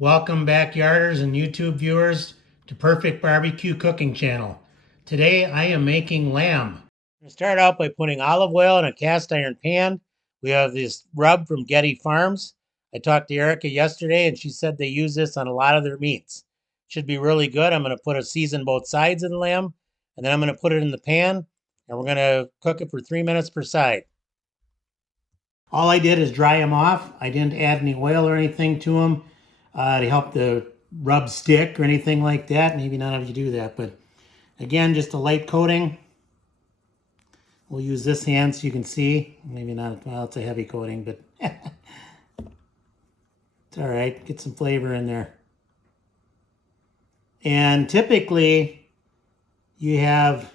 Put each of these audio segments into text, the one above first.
Welcome backyarders and YouTube viewers to Purrfect Barbecue Cooking Channel. Today I am making lamb. I'm going to start out by putting olive oil in a cast iron pan. We have this rub from Goette Farms. I talked to Erica yesterday and she said they use this on a lot of their meats. Should be really good. I'm going to season both sides of the lamb and then I'm going to put it in the pan and we're going to cook it for 3 minutes per side. All I did is dry them off. I didn't add any oil or anything to them to help the rub stick or anything like that. Maybe none of you do that, but again, just a light coating. We'll use this hand so you can see. Maybe not, well, it's a heavy coating, but it's all right. Get some flavor in there. And typically, you have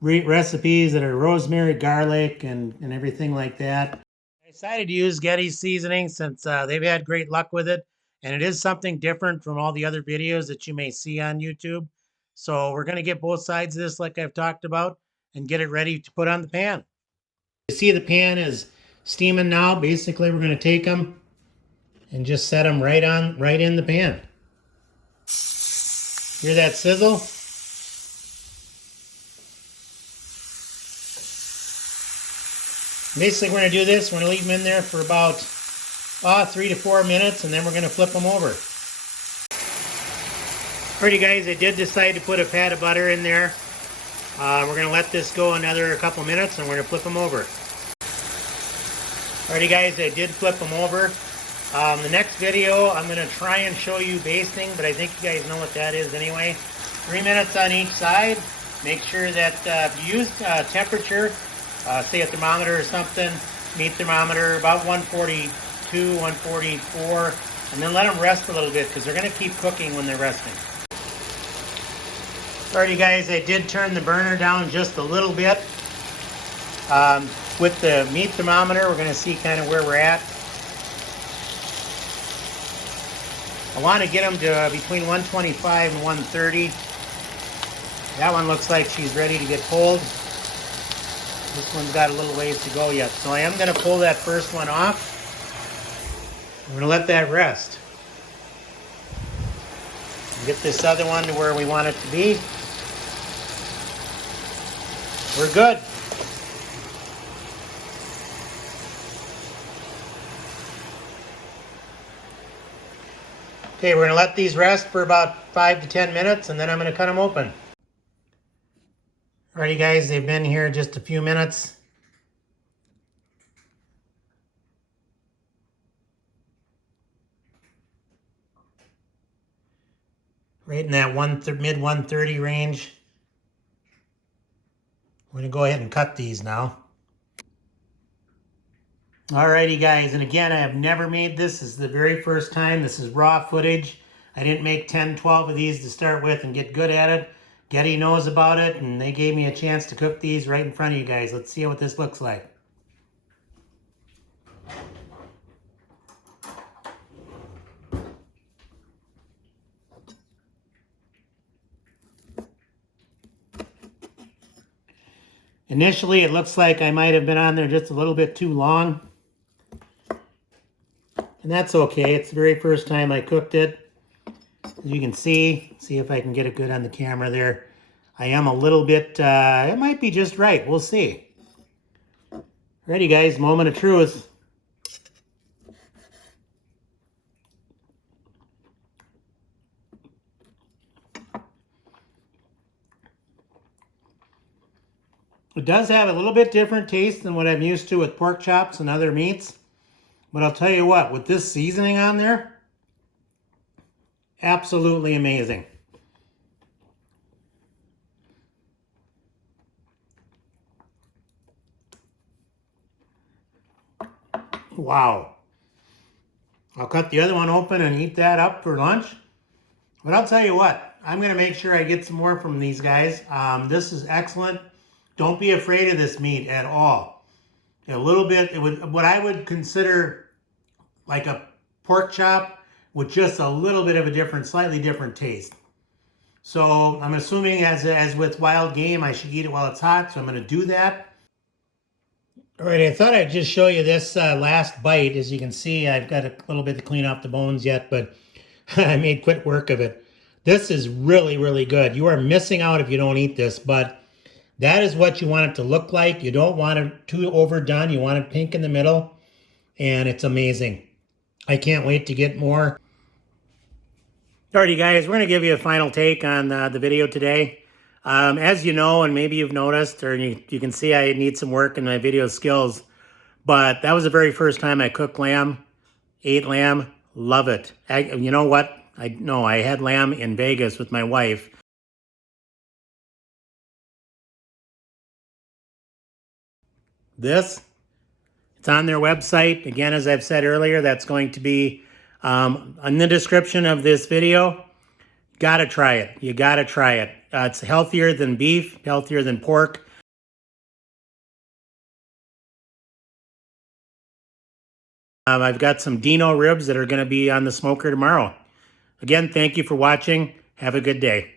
recipes that are rosemary, garlic, and everything like that. I decided to use Goette's seasoning since they've had great luck with it, and it is something different from all the other videos that you may see on YouTube. So we're going to get both sides of this like I've talked about and get it ready to put on the pan. You see the pan is steaming now. Basically, we're going to take them and just set them right in the pan. Hear that sizzle? Basically, we're going to do this. We're going to leave them in there for about 3 to 4 minutes, and then we're going to flip them over. Alrighty, guys, I did decide to put a pat of butter in there. We're going to let this go another couple minutes, and we're going to flip them over. Alrighty, guys, I did flip them over. The next video, I'm going to try and show you basting, but I think you guys know what that is anyway. 3 minutes on each side. Make sure that if you use temperature, say a thermometer or something, meat thermometer, about 142, 144, and then let them rest a little bit because they're going to keep cooking when they're resting. Alrighty, guys, I did turn the burner down just a little bit. With the meat thermometer, we're going to see kind of where we're at. I want to get them to between 125 and 130. That one looks like she's ready to get pulled. This one's got a little ways to go yet. So I am going to pull that first one off. I'm going to let that rest. Get this other one to where we want it to be. We're good. Okay, we're going to let these rest for about 5 to 10 minutes and then I'm going to cut them open. Alrighty, guys, they've been here just a few minutes. Right in that mid 130 range. We're going to go ahead and cut these now. Alrighty, guys, and again, I have never made this. This is the very first time. This is raw footage. I didn't make 10, 12 of these to start with and get good at it. Goette knows about it, and they gave me a chance to cook these right in front of you guys. Let's see what this looks like. Initially, it looks like I might have been on there just a little bit too long. And that's okay. It's the very first time I cooked it. As you can see if I can get it good on the camera there. I am a little bit, it might be just right. We'll see. Ready, guys, moment of truth. It does have a little bit different taste than what I'm used to with pork chops and other meats. But I'll tell you what, with this seasoning on there, absolutely amazing. Wow. I'll cut the other one open and eat that up for lunch. But I'll tell you what, I'm going to make sure I get some more from these guys. This is excellent. Don't be afraid of this meat at all. A little bit, what I would consider like a pork chop with just a little bit of a different, slightly different taste. So I'm assuming as with wild game, I should eat it while it's hot. So I'm going to do that. All right, I thought I'd just show you this last bite. As you can see, I've got a little bit to clean off the bones yet, but I made quick work of it. This is really, really good. You are missing out if you don't eat this, but that is what you want it to look like. You don't want it too overdone. You want it pink in the middle, and it's amazing. I can't wait to get more. Alrighty, guys, we're going to give you a final take on the video today. As you know, and maybe you've noticed, or you can see I need some work in my video skills, but that was the very first time I cooked lamb, ate lamb, love it. You know what? I had lamb in Vegas with my wife. This, it's on their website. Again, as I've said earlier, that's going to be in the description of this video. Gotta try it. You gotta try it. It's healthier than beef, healthier than pork. I've got some Dino ribs that are going to be on the smoker tomorrow. Again, thank you for watching. Have a good day.